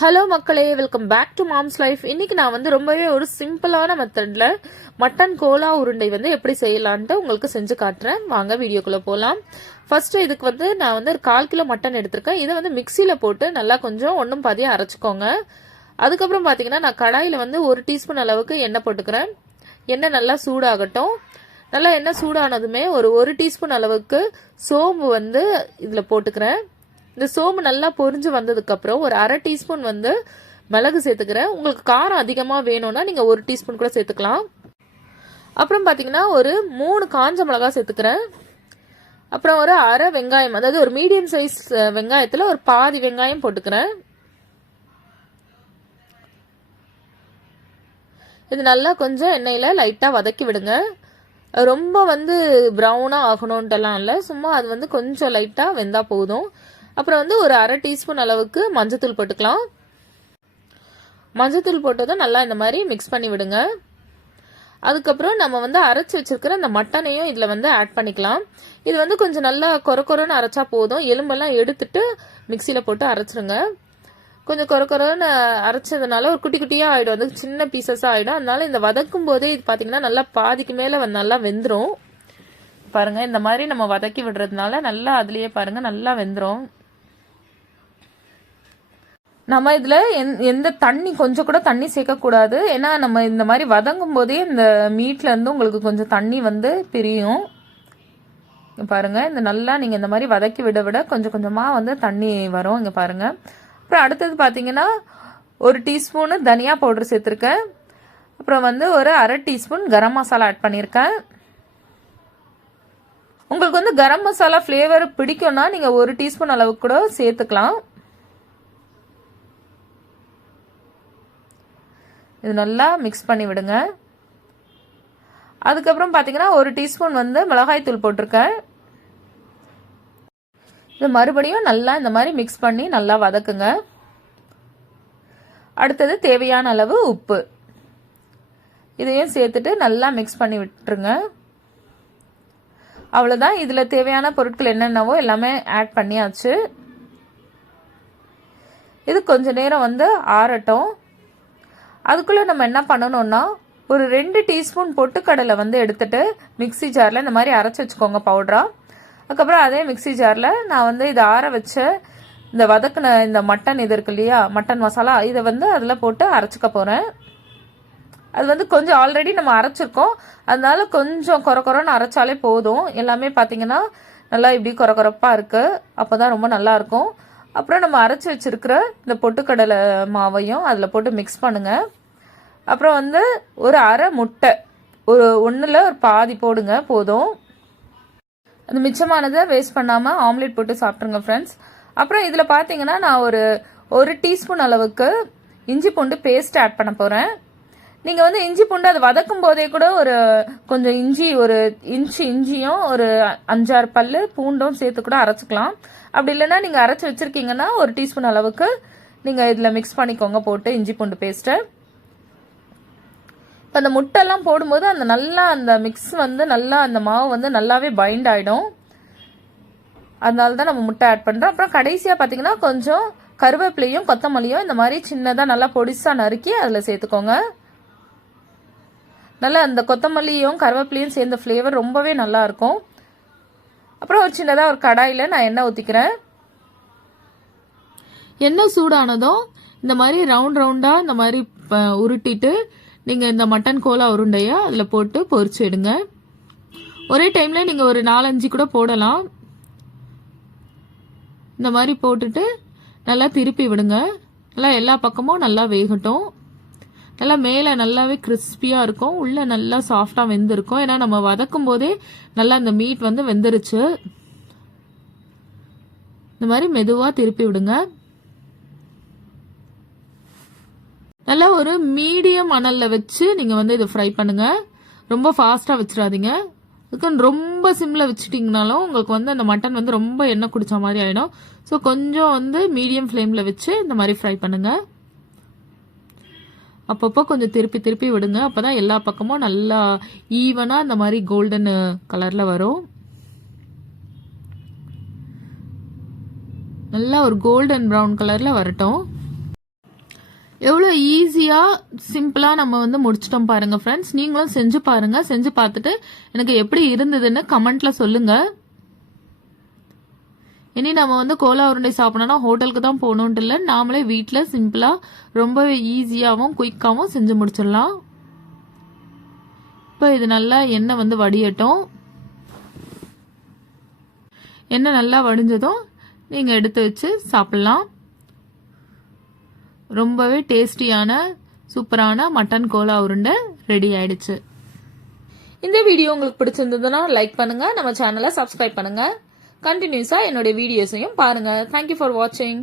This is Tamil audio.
ஹலோ மக்களே, welcome back to mom's life. இன்னைக்கு நான் வந்து ரொம்பவே ஒரு சிம்பிளான மெத்தட்ல மட்டன் கோலா உருண்டை வந்து எப்படி செய்யலான்ட்டு உங்களுக்கு செஞ்சு காட்டுறேன். வாங்க வீடியோக்குள்ள போகலாம். ஃபர்ஸ்ட் இதுக்கு வந்து நான் வந்து ஒரு 1/4 கிலோ மட்டன் எடுத்திருக்கேன். இதை வந்து மிக்சியில போட்டு நல்லா கொஞ்சம் ஒன்றும் பாதியாக அரைச்சிக்கோங்க. அதுக்கப்புறம் பார்த்தீங்கன்னா நான் கடாயில் வந்து 1 டீஸ்பூன் அளவுக்கு எண்ணெய் போட்டுக்கிறேன். எண்ணெய் நல்லா சூடாகட்டும். நல்லா எண்ணெய் சூடானதுமே ஒரு டீஸ்பூன் அளவுக்கு சோம்பு வந்து இதில் போட்டுக்கிறேன். இந்த சோம்பு நல்லா பொரிஞ்சு வந்ததுக்கப்புறம் ஒரு 1/2 டீஸ்பூன் வந்து மிளகு சேர்த்துக்கிறேன். உங்களுக்கு காரம் அதிகமாக வேணும்னா நீங்கள் 1 டீஸ்பூன் கூட சேர்த்துக்கலாம். அப்புறம் பார்த்தீங்கன்னா ஒரு 3 காஞ்ச மிளகா சேர்த்துக்கிறேன். அப்புறம் ஒரு 1/2 வெங்காயம், அதாவது ஒரு மீடியம் சைஸ் வெங்காயத்தில் ஒரு பாதி வெங்காயம் போட்டுக்கிறேன். இது நல்லா கொஞ்சம் எண்ணெயில் லைட்டாக வதக்கி விடுங்க. ரொம்ப வந்து ப்ரௌனாக ஆகணுன்ட்டுலாம் இல்லை, சும்மா அது வந்து கொஞ்சம் லைட்டாக வெந்தால் போதும். அப்புறம் வந்து ஒரு 1/2 டீஸ்பூன் அளவுக்கு மஞ்சத்தூள் போட்டுக்கலாம். மஞ்சத்தூள் போட்டதும் நல்லா இந்த மாதிரி மிக்ஸ் பண்ணி விடுங்க. அதுக்கப்புறம் நம்ம வந்து அரைச்சி வச்சிருக்கிற இந்த மட்டனையும் இதில் வந்து ஆட் பண்ணிக்கலாம். இது வந்து கொஞ்சம் நல்லா கொரன்னு அரைச்சா போதும். எலும்பெல்லாம் எடுத்துட்டு மிக்சியில் போட்டு அரைச்சிருங்க. கொஞ்சம் கொரன்னு அரைச்சதுனால ஒரு குட்டி குட்டியாக ஆகிடும், வந்து சின்ன பீசஸாக ஆகிடும். அதனால இந்த வதக்கும் போதே இது பார்த்தீங்கன்னா நல்லா பாதிக்கு மேலே நல்லா வெந்துடும். பாருங்க, இந்த மாதிரி நம்ம வதக்கி விடுறதுனால நல்லா அதுலேயே பாருங்க நல்லா வெந்துடும். நம்ம இதில் எந்த தண்ணி கொஞ்சம் கூட தண்ணி சேர்க்கக்கூடாது. ஏன்னா நம்ம இந்த மாதிரி வதங்கும் போதே இந்த மீட்லேருந்து உங்களுக்கு கொஞ்சம் தண்ணி வந்து பிரியும். பாருங்க, இந்த நல்லா நீங்கள் இந்த மாதிரி வதக்கி விட விட கொஞ்சம் கொஞ்சமாக வந்து தண்ணி வரும். இங்கே பாருங்க. அப்புறம் அடுத்தது பார்த்தீங்கன்னா 1 டீஸ்பூனு தனியா பவுடர் சேர்த்துருக்கேன். அப்புறம் வந்து ஒரு 1/2 டீஸ்பூன் கரம் மசாலா ஆட் பண்ணியிருக்கேன். உங்களுக்கு வந்து கரம் மசாலா ஃப்ளேவர் பிடிக்கும்னா நீங்கள் 1 டீஸ்பூன் அளவுக்கு கூட சேர்த்துக்கலாம். இது நல்லா மிக்ஸ் பண்ணி விடுங்க. அதுக்கப்புறம் பார்த்தீங்கன்னா 1 டீஸ்பூன் வந்து மிளகாய் தூள் போட்டிருக்கேன். இது மறுபடியும் நல்லா இந்த மாதிரி மிக்ஸ் பண்ணி நல்லா வதக்குங்க. அடுத்தது தேவையான அளவு உப்பு, இதையும் சேர்த்துட்டு நல்லா மிக்ஸ் பண்ணி விட்டுருங்க. அவ்வளோதான். இதில் தேவையான பொருட்கள் என்னென்னவோ எல்லாமே ஆட் பண்ணியாச்சு. இது கொஞ்ச நேரம் வந்து ஆறட்டும். அதுக்குள்ளே நம்ம என்ன பண்ணணும்னா ஒரு 2 டீஸ்பூன் பொட்டுக்கடலை வந்து எடுத்துட்டு மிக்சி ஜாரில் இந்த மாதிரி அரைச்சி வச்சுக்கோங்க பவுடரா. அதுக்கப்புறம் அதே மிக்சி ஜாரில் நான் வந்து இதை ஆற வச்ச இந்த வதக்கின இந்த மட்டன் இது இருக்கு இல்லையா, மட்டன் மசாலா, இதை வந்து அதில் போட்டு அரைச்சிக்க போகிறேன். அது வந்து கொஞ்சம் ஆல்ரெடி நம்ம அரைச்சிருக்கோம், அதனால கொஞ்சம் கொரன்னு அரைச்சாலே போதும். எல்லாமே பார்த்தீங்கன்னா நல்லா இப்படி கொரப்பாக இருக்குது, அப்போ தான் ரொம்ப நல்லாயிருக்கும். அப்புறம் நம்ம அரைச்சி வச்சிருக்கிற இந்த பொட்டுக்கடலை மாவையும் அதில் போட்டு மிக்ஸ் பண்ணுங்க. அப்புறம் வந்து ஒரு 1/2 முட்டை, ஒன்றில் ஒரு பாதி போடுங்க போதும். அந்த மிச்சமானதை வேஸ்ட் பண்ணாமல் ஆம்லேட் போட்டு சாப்பிட்ருங்க ஃப்ரெண்ட்ஸ். அப்புறம் இதில் பார்த்தீங்கன்னா நான் ஒரு டீஸ்பூன் அளவுக்கு இஞ்சி பூண்டு பேஸ்ட் ஆட் பண்ண போகிறேன். நீங்கள் வந்து இஞ்சி பூண்டு அது வதக்கும் போதே கூட கொஞ்சம் இஞ்சி, 1 இன்ச்சு இஞ்சியும் ஒரு 5-6 பல்லு பூண்டும் சேர்த்து கூட அரைச்சிக்கலாம். அப்படி இல்லைன்னா நீங்கள் அரைச்சி வச்சுருக்கீங்கன்னா 1 டீஸ்பூன் அளவுக்கு நீங்கள் இதில் மிக்ஸ் பண்ணிக்கோங்க போட்டு இஞ்சி பூண்டு பேஸ்ட்டை. இப்போ அந்த முட்டைலாம் போடும்போது அந்த மிக்ஸ் வந்து நல்லா அந்த மாவு வந்து நல்லாவே பைண்ட் ஆகிடும். அதனால தான் நம்ம முட்டை ஆட் பண்ணுறோம். அப்புறம் கடைசியாக பார்த்தீங்கன்னா கொஞ்சம் கருவேப்பிலையும் கொத்தமல்லியும் இந்த மாதிரி சின்னதாக நல்லா பொடிசாக நறுக்கி அதில் சேர்த்துக்கோங்க. நல்லா அந்த கொத்தமல்லியும் கருவேப்பிலையும் சேர்ந்த ஃப்ளேவர் ரொம்பவே நல்லா இருக்கும். அப்புறம் ஒரு சின்னதாக ஒரு கடாயில் நான் எண்ணெய் ஊற்றிக்கிறேன். எண்ணெய் சூடானதும் இந்த மாதிரி ரவுண்டாக இந்த மாதிரி உருட்டிட்டு நீங்கள் இந்த மட்டன் கோலா உருண்டையை அதில் போட்டு பொரிச்சு எடுங்க. ஒரே டைமில் நீங்கள் ஒரு 4-5 கூட போடலாம். இந்த மாதிரி போட்டுட்டு நல்லா திருப்பி விடுங்க. நல்லா எல்லா பக்கமும் நல்லா வேகட்டும். நல்லா மேலே நல்லாவே கிறிஸ்பியாக இருக்கும், உள்ளே நல்லா சாஃப்டாக வெந்திருக்கும். ஏன்னா நம்ம வதக்கும் போதே நல்லா இந்த மீட் வந்து வெந்துருச்சு. இந்த மாதிரி மெதுவாக திருப்பி விடுங்க. நல்லா ஒரு மீடியம் அனலில் வச்சு நீங்கள் வந்து இதை ஃப்ரை பண்ணுங்க. ரொம்ப ஃபாஸ்ட்டாக வச்சிடாதீங்க. அதுக்கு ரொம்ப சிம்மில் வச்சுட்டிங்கனாலும் உங்களுக்கு வந்து அந்த மட்டன் வந்து ரொம்ப எண்ணெய் குடிச்ச மாதிரி ஆகிடும். ஸோ கொஞ்சம் வந்து மீடியம் ஃப்ளேமில் வச்சு இந்த மாதிரி ஃப்ரை பண்ணுங்கள். அப்பப்போ கொஞ்சம் திருப்பி விடுங்க. அப்போ தான் எல்லா பக்கமும் நல்லா ஈவனாக இந்த மாதிரி கோல்டன் கலரில் வரும். நல்லா ஒரு கோல்டன் ப்ரௌன் கலரில் வரட்டும். எவ்வளோ ஈஸியாக சிம்பிளாக நம்ம வந்து முடிச்சிட்டோம் பாருங்கள் ஃப்ரெண்ட்ஸ். நீங்களும் செஞ்சு பாருங்கள். செஞ்சு பார்த்துட்டு எனக்கு எப்படி இருந்ததுன்னு கமெண்ட்டில் சொல்லுங்கள். இனி நம்ம வந்து கோலா உருண்டை சாப்பிடணும்னா ஹோட்டலுக்கு தான் போகணுன்ட்டு இல்லை, நாமளே வீட்டில் சிம்பிளாக ரொம்பவே ஈஸியாகவும் குயிக்காகவும் செஞ்சு முடிச்சிடலாம். இப்போ இது நல்லா எண்ணெய் வந்து வடியட்டும். எண்ணெய் நல்லா வடிஞ்சதும் நீங்கள் எடுத்து வச்சு சாப்பிட்லாம். ரொம்பவே டேஸ்டியான சூப்பரான மட்டன் கோலா உருண்டை ரெடி ஆயிடுச்சு. இந்த வீடியோ உங்களுக்கு பிடிச்சிருந்ததுன்னா லைக் பண்ணுங்க, நம்ம சேனலை சப்ஸ்கிரைப் பண்ணுங்க. கண்டினியூஸா என்னோட வீடியோஸையும் பாருங்க. தேங்க்யூ ஃபார் வாட்சிங்.